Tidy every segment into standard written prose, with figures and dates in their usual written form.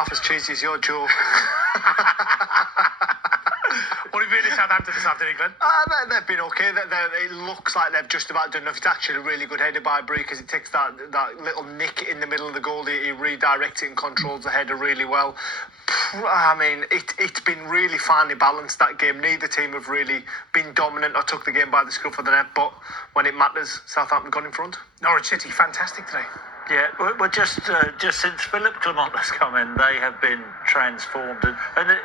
half as cheesy as your Joe. What have you been in Southampton this afternoon, Glenn? They've been okay. It looks like they've just about done enough. It's actually a really good header by Bree because it takes that little nick in the middle of the goal. He redirects it and controls the header really well. I mean, it's been really finely balanced, that game. Neither team have really been dominant or took the game by the scruff of the neck, but when it matters, Southampton got in front. Norwich City, fantastic today. Yeah, well, just since Philip Clement has come in, they have been transformed, and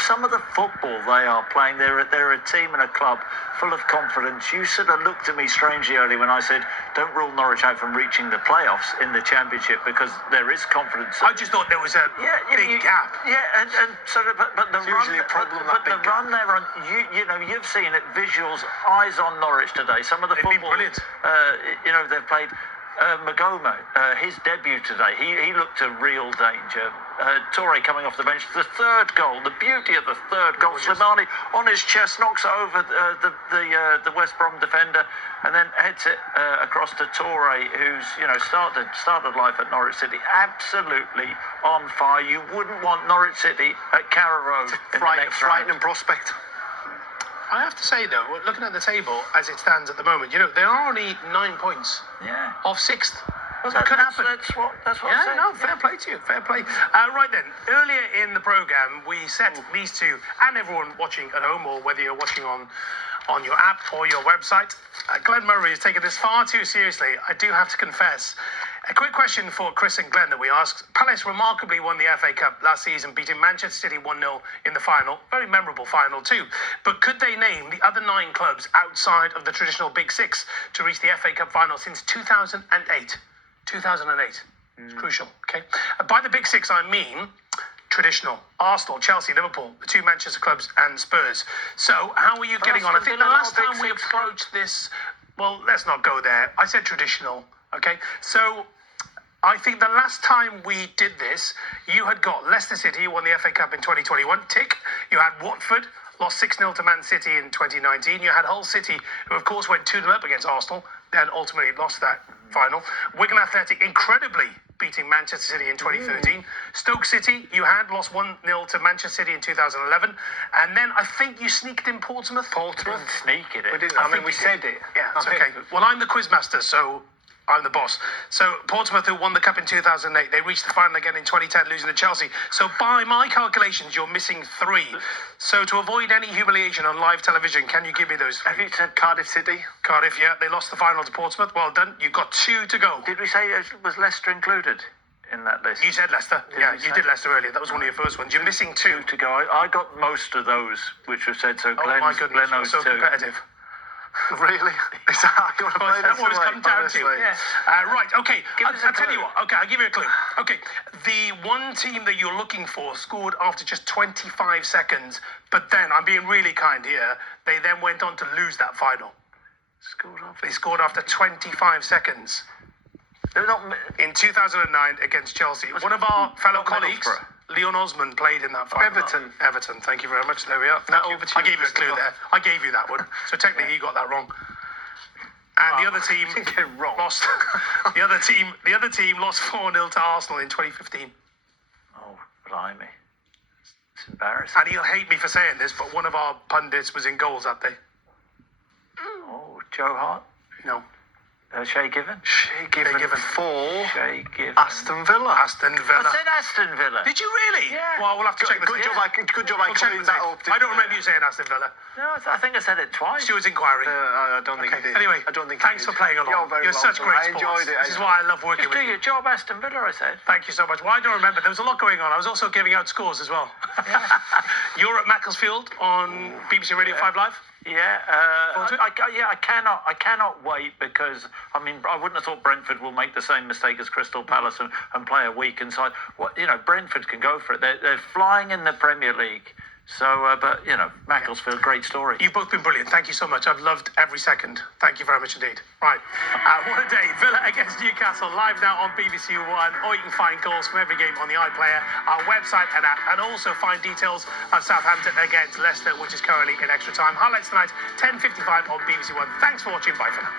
some of the football they are playing. They're a team and a club full of confidence. You sort of looked at me strangely earlier when I said, "Don't rule Norwich out from reaching the playoffs in the Championship," because there is confidence. I just thought there was a big gap. Yeah, and sort of, but the it's run, usually a problem. but the run they're on, you've seen it, visuals, eyes on Norwich today. Some of the They've been football, brilliant. They've played. Magoma, his debut today, he looked a real danger. Toure coming off the bench, the third goal, the beauty of the third goal. Slimani on his chest knocks over the West Brom defender, and then heads it across to Toure, who's started life at Norwich City, absolutely on fire. You wouldn't want Norwich City at Carrow Road. Frightening prospect. I have to say, though, looking at the table as it stands at the moment, they are only 9 points off sixth. Well, So it could happen. That's what I'm Yeah, saying. no, fair play to you, fair play. Right then, earlier in the programme, we set these two, and everyone watching at home, or whether you're watching on your app or your website, Glenn Murray has taken this far too seriously, I do have to confess. A quick question for Chris and Glenn that we asked. Palace remarkably won the FA Cup last season, beating Manchester City 1-0 in the final. Very memorable final too. But could they name the other 9 clubs outside of the traditional Big Six to reach the FA Cup final since 2008? 2008. It's crucial, okay? By the Big Six, I mean traditional. Arsenal, Chelsea, Liverpool, the 2 Manchester clubs, and Spurs. So how are you getting on? I think the last time we approached this, well, let's not go there. I said traditional, okay? So I think the last time we did this, you had got Leicester City, who won the FA Cup in 2021, tick. You had Watford, lost 6-0 to Man City in 2019. You had Hull City, who of course went 2-0 up against Arsenal, then ultimately lost that final. Wigan Athletic, incredibly beating Manchester City in 2013. Stoke City, you had lost 1-0 to Manchester City in 2011. And then I think you sneaked in Portsmouth. Sneak it. We said it. Yeah, it's okay. Well, I'm the quizmaster, so I'm the boss. So Portsmouth, who won the cup in 2008, they reached the final again in 2010, losing to Chelsea. So by my calculations, you're missing 3. So to avoid any humiliation on live television, can you give me those 3? Have you said Cardiff City? Cardiff, yeah, they lost the final to Portsmouth. Well done. You've got 2 to go. Did we say was Leicester included in that list? You said Leicester. You did Leicester earlier. That was one of your first ones. You're missing 2 to go. I got most of those, which were said. So oh my goodness, you're so competitive. Really? Is that how you want to play That's this? what it's come down to. Yeah. Right, okay. I'll tell clue. you what. Okay, I'll give you a clue. Okay, the one team that you're looking for scored after just 25 seconds, but then, I'm being really kind here, they then went on to lose that final. They scored after 25 seconds. They're not In 2009 against Chelsea. One of our fellow colleagues, Leon Osmond, played in that final. Everton, thank you very much. There we are. Thank you. I gave you a clue there. I gave you that one. So technically you got that wrong. And the other team lost. the other team lost 4-0 to Arsenal in 2015. Oh, blimey. It's embarrassing. And he'll hate me for saying this, but one of our pundits was in goals that day. Oh, Joe Hart? No. Shay Given? Shay Given for Shay Given. Aston Villa. I said Aston Villa. Did you really? Yeah. Well, we'll have to check the Good job I cleaned that up. I don't remember you saying Aston Villa. No, I think I said it twice. Stuart's inquiry. I don't think it did. Anyway, I don't think thanks for playing along. You're such great I sports. enjoyed it. This is why I love working Just with do you. your job, Aston Villa, I said. Thank you so much. Well, I don't remember. There was a lot going on. I was also giving out scores as well. You're at Macclesfield on BBC Radio 5 Live. Yeah, I cannot wait because I wouldn't have thought Brentford will make the same mistake as Crystal Palace and play a weakened side. Brentford can go for it. They're flying in the Premier League. So, Macclesfield, great story. You've both been brilliant. Thank you so much. I've loved every second. Thank you very much indeed. Right. What a day. Villa against Newcastle, live now on BBC One. Or you can find goals from every game on the iPlayer, our website and app, and also find details of Southampton against Leicester, which is currently in extra time. Highlights tonight, 10:55 on BBC One. Thanks for watching. Bye for now.